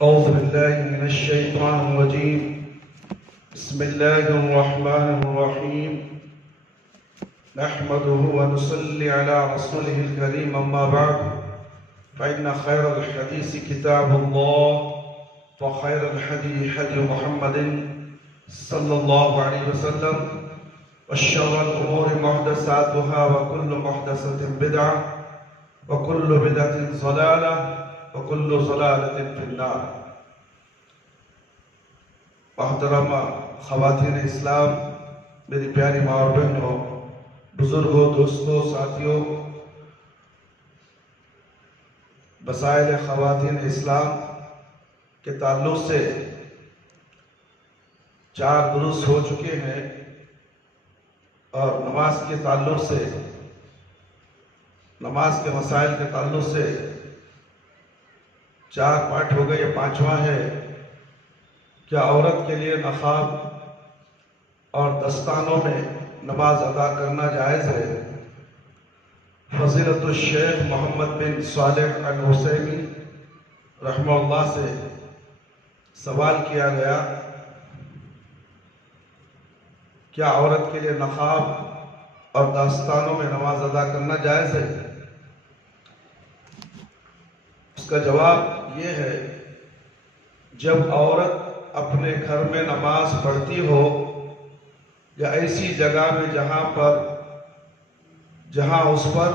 أعوذ بالله من الشيطان الرجيم. بسم الله الرحمن الرحيم. نحمده ونصلي على رسوله الكريم، أما بعد فإن خير الحديث كتاب الله، وخير الهدي هدي محمد صلى الله عليه وسلم، وشر الأمور محدثاتها، وكل محدثة بدعة، وكل بدعة ضلالة، وكل ضلالة في النار. محترمہ خواتین اسلام، میری پیاری ماں اور بہنوں، بزرگوں، دوستوں، ساتھیوں، مسائل خواتین اسلام کے تعلق سے 4 دروس ہو چکے ہیں، اور نماز کے تعلق سے، نماز کے مسائل کے تعلق سے 4 پارٹ ہو گئے. یہ 5واں ہے. کیا عورت کے لیے نقاب اور دستانوں میں نماز ادا کرنا جائز ہے؟ فضیلت الشیخ محمد بن صالح الحسینی رحمہ اللہ سے سوال کیا گیا، کیا عورت کے لیے نقاب اور دستانوں میں نماز ادا کرنا جائز ہے؟ اس کا جواب یہ ہے، جب عورت اپنے گھر میں نماز پڑھتی ہو یا ایسی جگہ میں جہاں اس پر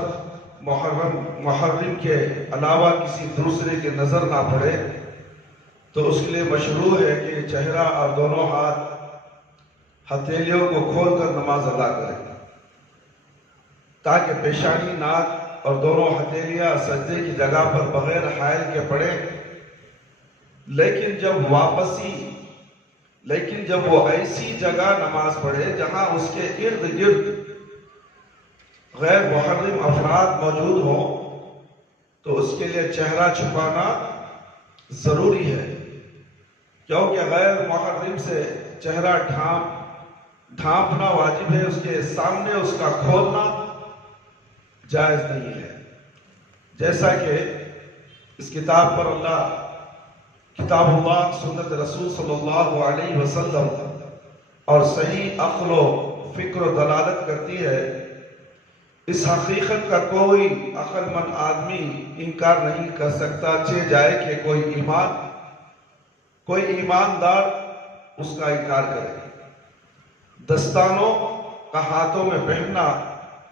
محرم کے علاوہ کسی دوسرے کی نظر نہ پڑے، تو اس کے لیے مشروع ہے کہ چہرہ اور دونوں ہاتھ ہتھیلیوں کو کھول کر نماز ادا کرے، تاکہ پیشانی، ناک اور دونوں ہتھیلیاں سجدے کی جگہ پر بغیر حائل کے پڑے. لیکن جب وہ ایسی جگہ نماز پڑھے جہاں اس کے ارد گرد غیر محرم افراد موجود ہوں، تو اس کے لیے چہرہ چھپانا ضروری ہے، کیونکہ غیر محرم سے چہرہ ڈھانپنا واجب ہے. اس کے سامنے اس کا کھولنا جائز نہیں ہے. جیسا کہ اس کتاب اللہ، سنت رسول صلی اللہ علیہ وسلم اور صحیح عقل و فکر و دلالت کرتی ہے، اس حقیقت کا کوئی عقل مند آدمی انکار نہیں کر سکتا، چہ جائے کہ کوئی ایماندار اس کا انکار کرے. دستانوں کا ہاتھوں میں پہننا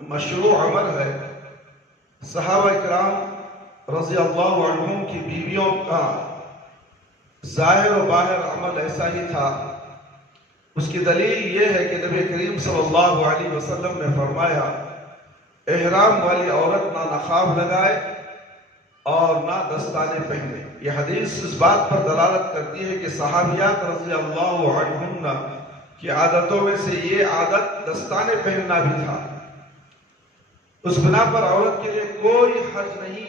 مشروع عمل ہے. صحابہ کرام رضی اللہ عنہم کی بیویوں کا ظاہر و باہر عمل ایسا ہی تھا. اس کی دلیل یہ ہے کہ نبی کریم صلی اللہ علیہ وسلم نے فرمایا، احرام والی عورت نہ نقاب لگائے اور نہ دستانے پہنے. یہ حدیث اس بات پر دلالت کرتی ہے کہ صحابیات رضی اللہ عنہن کی عادتوں میں سے یہ عادت دستانے پہننا بھی تھا. اس بنا پر عورت کے لیے کوئی حرج نہیں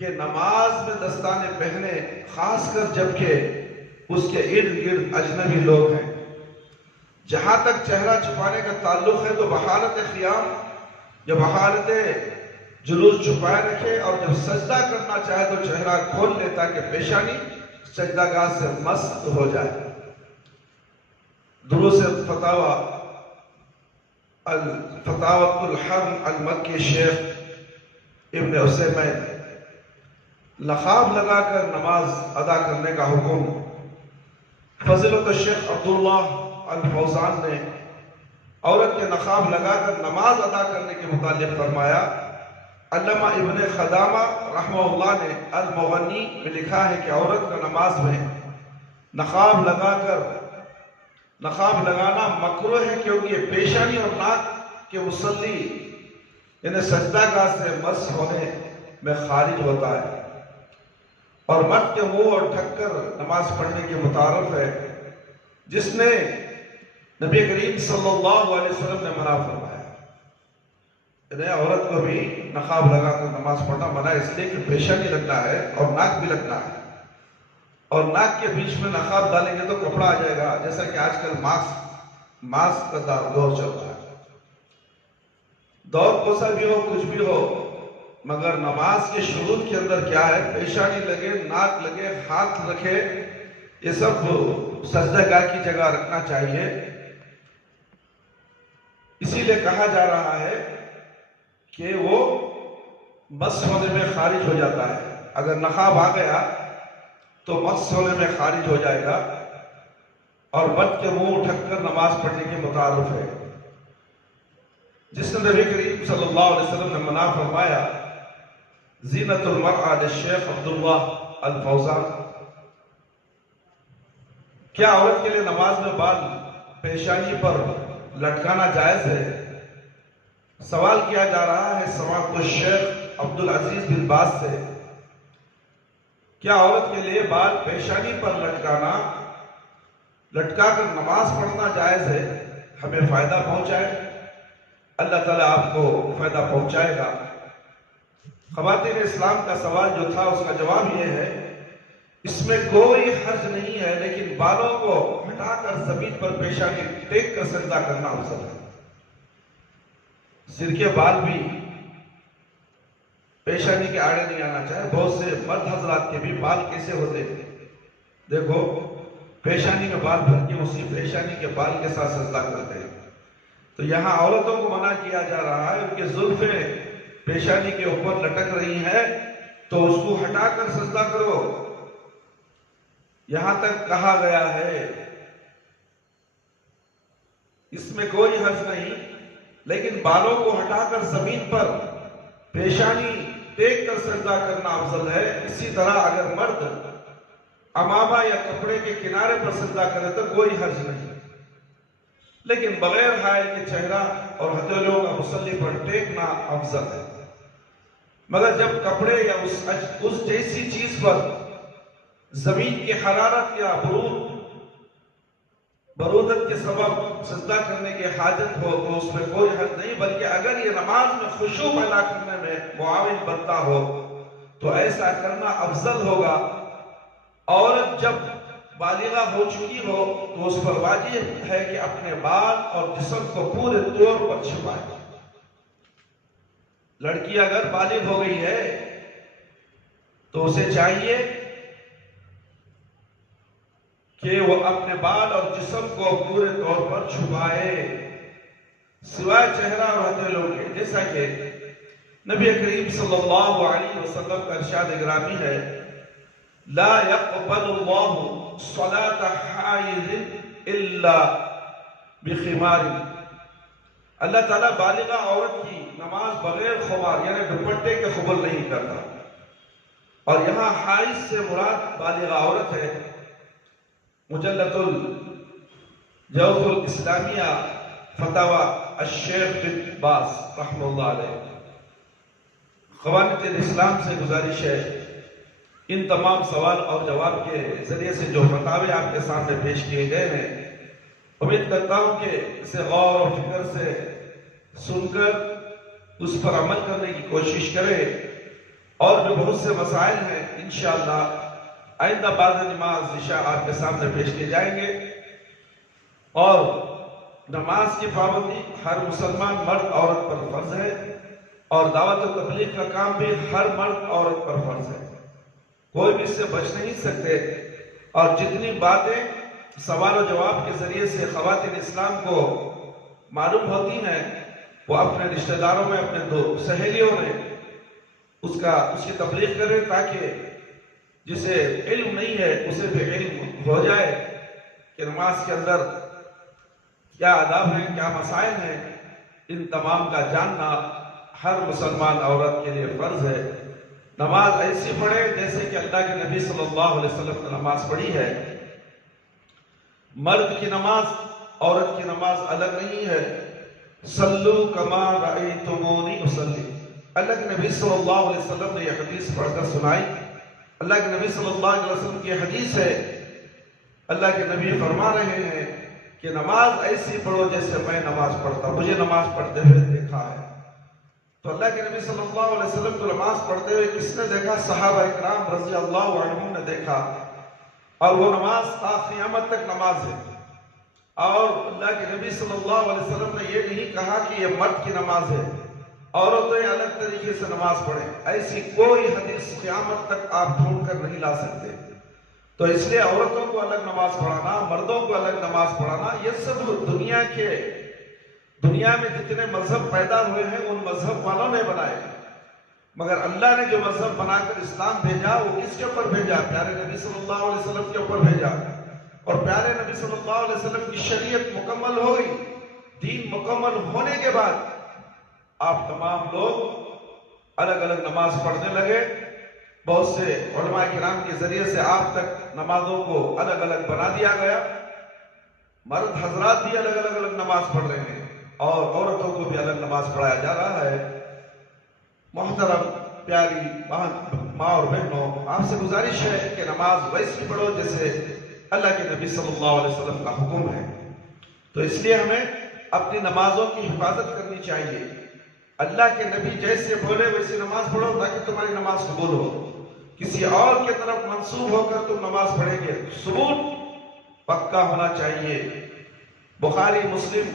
کہ نماز میں دستانے پہنے، خاص کر جبکہ اس کے ارد گرد اجنبی لوگ ہیں. جہاں تک چہرہ چھپانے کا تعلق ہے تو بحالت قیام یا بحالت جلوس چھپائے رکھے، اور جب سجدہ کرنا چاہے تو چہرہ کھول لے تاکہ پیشانی سجدہ گاہ سے مست ہو جائے. دروس فتاوت الحرم المکی شیخ ابن عثیمین، نقاب لگا کر نماز ادا کرنے کا حکم. فضیلت الشیخ عبداللہ الفوزان نے عورت کے نقاب لگا کر نماز ادا کرنے کے متعلق فرمایا. علامہ ابن خدامہ رحمہ اللہ نے المغنی میں لکھا ہے کہ عورت کا نماز میں نقاب لگانا مکروہ ہے، کیونکہ یہ پیشانی اور ناک کے مصلی یعنی سجدہ گاہ سے مس ہونے میں خارج ہوتا ہے، اور مرد کے منہ اور ڈھک کر نماز پڑھنے کے متعارف ہے، جس نے نبی کریم صلی اللہ علیہ وسلم نے منع فرمایا. یعنی عورت کو بھی نقاب لگا کر نماز پڑھنا منع اس لیے کہ پیشانی لگنا ہے اور ناک بھی لگنا ہے، اور ناک کے بیچ میں نقاب ڈالیں گے تو کپڑا آ جائے گا، جیسا کہ آج کل ماسک کا دور چل رہا ہے. دور کوسا بھی ہو، کچھ بھی ہو، مگر نماز کے شروط کے اندر کیا ہے؟ پیشانی لگے، ناک لگے، ہاتھ رکھے، یہ سب سجدہ گاہ کی جگہ رکھنا چاہیے۔ اسی لیے کہا جا رہا ہے کہ وہ مس ہونے میں خارج ہو جاتا ہے۔ اگر نقاب آ گیا تو مس ہونے میں خارج ہو جائے گا، اور مرد کے منہ ڈھک کر نماز پڑھنے کے متعارف ہے۔ جس نے نبی کریم صلی اللہ علیہ وسلم نے منع فرمایا، زینت المرأة للشیخ عبداللہ الفوزان، کیا عورت کے لیے نماز میں بال پیشانی پر لٹکانا جائز ہے؟ سوال کیا جا رہا ہے سماحت الشیخ عبدالعزیز بن باز سے، کیا عورت کے لیے بال پیشانی پر لٹکا کر نماز پڑھنا جائز ہے؟ ہمیں فائدہ پہنچائے، اللہ تعالیٰ آپ کو فائدہ پہنچائے گا۔ خواتین اسلام کا سوال جو تھا اس کا جواب یہ ہے، اس میں کوئی حرج نہیں ہے، لیکن بالوں کو ہٹا کر زمین پر پیشانی ٹیک کر سجدہ کرنا افضل ہے۔ سر کے بال بھی پیشانی کے آڑے نہیں آنا چاہے۔ بہت سے مرد حضرات کے بھی بال کیسے ہوتے ہیں، دیکھو پیشانی میں بال بھر کے اسی پیشانی کے بال کے ساتھ سجدہ کرتے ہیں۔ تو یہاں عورتوں کو منع کیا جا رہا ہے، ان کے زلفیں پیشانی کے اوپر لٹک رہی ہے تو اس کو ہٹا کر سجدہ کرو۔ یہاں تک کہا گیا ہے، اس میں کوئی حرج نہیں، لیکن بالوں کو ہٹا کر زمین پر پیشانی ٹیک کر سجدہ کرنا افضل ہے۔ اسی طرح اگر مرد عمامہ یا کپڑے کے کنارے پر سجدہ کرے تو کوئی حرج نہیں، لیکن بغیر حائل کے چہرہ اور ہتھیلیوں کا مصلی پر ٹیکنا افضل ہے۔ مگر جب کپڑے یا اس جیسی چیز پر زمین کی حرارت یا برودت کے سبب سجدہ کرنے کی حاجت ہو تو اس میں کوئی حرج نہیں، بلکہ اگر یہ نماز میں خشوع پیدا کرنے میں معاون بنتا ہو تو ایسا کرنا افضل ہوگا۔ عورت جب بالغہ ہو چکی ہو تو اس پر واجب ہے کہ اپنے بال اور جسم کو پورے طور پر چھپائے۔ لڑکی اگر بالغ ہو گئی ہے تو اسے چاہیے کہ وہ اپنے بال اور جسم کو پورے طور پر چھپائے، سوائے چہرہ اور ہتھیلیوں کے، جیسا کہ نبی کریم صلی اللہ علیہ وسلم کا ارشاد گرامی ہے، لا يقبل الله صلاة حائض الا بخمار۔ اللہ تعالیٰ بالغہ عورت کی نماز بغیر خمار یعنی دوپٹے کے قبول نہیں کرتا، اور یہاں حائض سے مراد بالغہ عورت ہے۔ مجلد الجوز الاسلامیہ فتاوی الشیخ بن باز رحمہ اللہ علیہ۔ خواتین اسلام سے گزارش ہے، ان تمام سوال اور جواب کے ذریعے سے جو فتاوی آپ کے سامنے پیش کیے گئے ہیں، امید کرتا ہوں کہ اسے غور و فکر سے سن کر اس پر عمل کرنے کی کوشش کریں، اور جو بہت سے مسائل ہیں انشاءاللہ آئندہ بعد نماز عشاء آپ کے سامنے پیش کیے جائیں گے۔ اور نماز کی پابندی ہر مسلمان مرد عورت پر فرض ہے، اور دعوت و تبلیغ کا کام بھی ہر مرد عورت پر فرض ہے، کوئی بھی اس سے بچ نہیں سکتے۔ اور جتنی باتیں سوال و جواب کے ذریعے سے خواتین اسلام کو معلوم ہوتی ہیں، وہ اپنے رشتہ داروں میں، اپنے سہیلیوں میں اس کی تبلیغ کریں، تاکہ جسے علم نہیں ہے اسے بھی علم ہو جائے کہ نماز کے اندر کیا آداب ہیں، کیا مسائل ہیں۔ ان تمام کا جاننا ہر مسلمان عورت کے لیے فرض ہے۔ نماز ایسی پڑھے جیسے کہ اللہ کے نبی صلی اللہ علیہ وسلم نے نماز پڑھی ہے۔ مرد کی نماز عورت کی نماز الگ نہیں ہے۔ صلو کما رأیتمونی اصلی، اللہ کے نبی صلی اللہ علیہ وسلم نے یہ حدیث پڑھ کر سنائی۔ اللہ کے نبی صلی اللہ علیہ وسلم کی حدیث ہے، اللہ کے نبی فرما رہے ہیں کہ نماز ایسی پڑھو جیسے میں نماز پڑھتا، مجھے نماز پڑھتے ہوئے دیکھا ہے۔ تو اللہ کے نبی صلی اللہ علیہ وسلم کو نماز پڑھتے ہوئے کس نے دیکھا؟ صحابہ اکرام رضی اللہ عنہم نے دیکھا، اور وہ نماز تا قیامت تک نماز ہے۔ اور اللہ کے نبی صلی اللہ علیہ وسلم نے یہ نہیں کہا کہ یہ مرد کی نماز ہے عورتیں الگ طریقے سے نماز پڑھیں، ایسی کوئی حدیث قیامت تک آپ ڈھونڈ کر نہیں لا سکتے۔ تو اس لیے عورتوں کو الگ نماز پڑھانا، مردوں کو الگ نماز پڑھانا، یہ سب دنیا میں جتنے مذہب پیدا ہوئے ہیں ان مذہب والوں نے بنائے، مگر اللہ نے جو مذہب بنا کر اسلام بھیجا وہ کس کے اوپر بھیجا؟ پیارے نبی صلی اللہ علیہ وسلم کے اوپر بھیجا، اور پیارے نبی صلی اللہ علیہ وسلم کی شریعت مکمل ہو گئی، دین مکمل ہونے کے بعد آپ تمام لوگ الگ الگ نماز پڑھنے لگے۔ بہت سے علماء کرام کے ذریعے سے آپ تک نمازوں کو الگ الگ بنا دیا گیا، مرد حضرات بھی الگ الگ نماز پڑھ رہے ہیں اور عورتوں کو بھی الگ نماز پڑھایا جا رہا ہے۔ محترم پیاری ماں اور بہنوں، آپ سے گزارش ہے کہ نماز ویسی پڑھو جیسے اللہ کے نبی صلی اللہ علیہ وسلم کا حکم ہے۔ تو اس لیے ہمیں اپنی نمازوں کی حفاظت کرنی چاہیے۔ اللہ کے نبی جیسے بولے ویسی نماز پڑھو تاکہ تمہاری نماز قبول ہو۔ کسی اور کے طرف منسوب ہو کر تم نماز پڑھیں گے، ثبوت پکا ہونا چاہیے۔ بخاری، مسلم،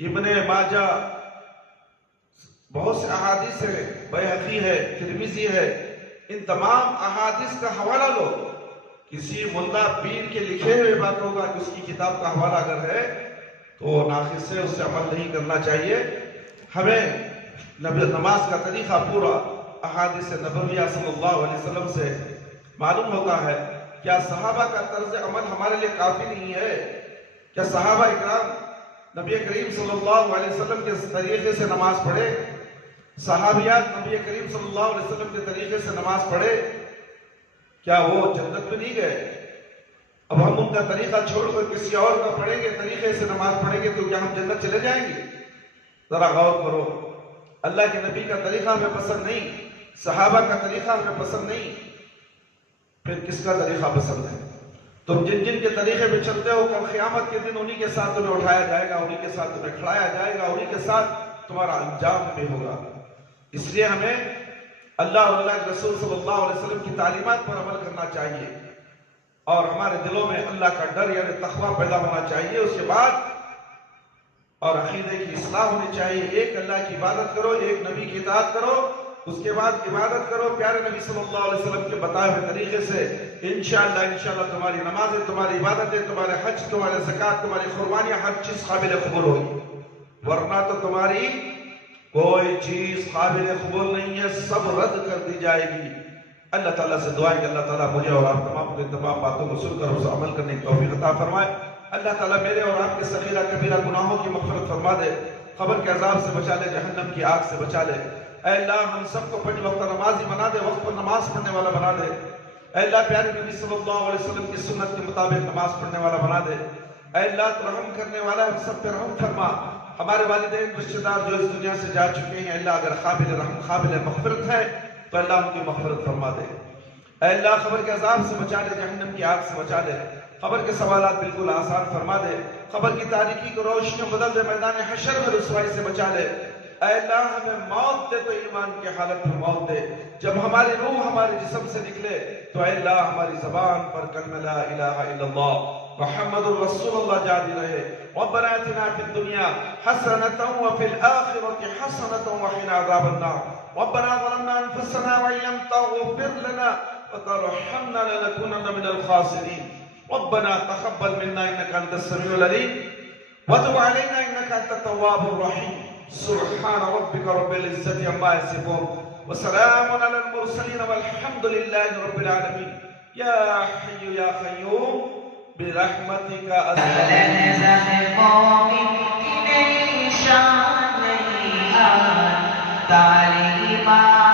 ابن ماجہ، بہت سے احادیث ہے، بیہقی ہے، ترمذی ہے، ان تمام احادیث کا حوالہ لو۔ کسی ملا پیر کے لکھے ہوئے باتوں کا، اس کی کتاب کا حوالہ اگر ہے تو ناقص سے اس سے عمل نہیں کرنا چاہیے۔ ہمیں نماز کا طریقہ پورا احادیث نبویہ صلی اللہ علیہ وسلم سے معلوم ہوتا ہے۔ کیا صحابہ کا طرز عمل ہمارے لیے کافی نہیں ہے؟ کیا صحابہ اکرام نبی کریم صلی اللہ علیہ وسلم کے طریقے سے نماز پڑھے؟ صحابیات نبی کریم صلی اللہ علیہ وسلم کے طریقے سے نماز پڑھے؟ کیا وہ جنت میں نہیں گئے؟ اب ہم ان کا طریقہ چھوڑ کر کسی اور کا پڑھیں گے، طریقے سے نماز پڑھیں گے تو کیا ہم جنت چلے جائیں گے؟ ذرا غور کرو۔ اللہ کے نبی کا طریقہ ہمیں پسند نہیں، صحابہ کا طریقہ ہمیں پسند نہیں، پھر کس کا طریقہ پسند ہے؟ تم جن جن کے طریقے پہ چلتے ہو، کل قیامت کے دن انہی کے ساتھ تمہیں اٹھایا جائے گا، انہی کے ساتھ تمہیں کھڑایا جائے گا، انہی کے ساتھ تمہارا انجام بھی ہوگا۔ اس لیے ہمیں اللہ اور اللہ کے رسول صلی اللہ علیہ وسلم کی تعلیمات پر عمل کرنا چاہیے، اور ہمارے دلوں میں اللہ کا ڈر یعنی تقویٰ پیدا ہونا چاہیے۔ اس کے بعد اور عقیدے کی اصلاح ہونی چاہیے۔ ایک اللہ کی عبادت کرو، ایک نبی کی اطاعت کرو، اس کے بعد عبادت کرو پیارے نبی صلی اللہ علیہ وسلم کے بتائے ہوئے طریقے سے۔ انشاءاللہ تمہاری نمازیں، تمہاری عبادتیں، تمہارے حج، تمہارے زکوٰۃ، تمہاری قربانیاں، ہر چیز قابل قبول ہوگی، ورنہ تو تمہاری کوئی چیز قابل قبول نہیں ہے، سب رد کر دی جائے گی۔ اللہ تعالیٰ سے دعائیں کہ اللہ تعالیٰ مجھے اور آپ تمام کے تمام باتوں کو سن کر اس عمل کرنے کی توفیق عطا فرمائے۔ اللہ تعالیٰ میرے اور آپ کے صغیرہ کبیرہ گناہوں کی مغفرت فرما دے، قبر کے عذاب سے بچا لے، جہنم کی آگ سے بچا لے۔ اے اللہ ہم سب کو 5 وقت نمازی بنا دے، وقت پر نماز پڑھنے والا بنا دے۔ اے اللہ پیارے نبی صلی اللہ علیہ وسلم کی سنت کے مطابق نماز پڑھنے والا بنا دے۔ اے اللہ تو رحم کرنے والا ہے، ہم سب پہ رحم فرما۔ ہمارے والدین رشتہ دار جو اس دنیا سے جا چکے ہیں، اللہ اگر قابل رحم قابل مغفرت ہے تو اللہ ان کی مغفرت فرما دے۔ اے اللہ قبر کے عذاب سے بچا لے، جہنم کی آگ سے بچا لے، قبر کے سوالات بالکل آسان فرما دے، قبر کی تاریکی کو روشنی بدل دے، میدان حشر میں رسوائی سے بچا لے۔ اے اللہ ہمیں موت دے تو ایمان کی حالت میں موت دے، جب ہماری روح ہمارے جسم سے نکلے تو اے اللہ ہماری زبان پر کلمہ لا الہ الا اللہ محمد رسول اللہ جاری رہے۔ ربنا آتنا فی الدنیا حسنۃ وفی الآخرۃ حسنۃ وقنا عذاب النار۔ ربنا ظلمنا انفسنا وان لم تغفر لنا وترحمنا لنكونن من الخاسرین۔ ربنا تقبل منا انك انت السميع العليم وتب علينا انك انت التواب الرحيم۔ سبحان ربك رب العزة عما يصفون وسلام على المرسلين والحمد لله رب العالمين۔ يا حي يا قيوم برحمتك تعليما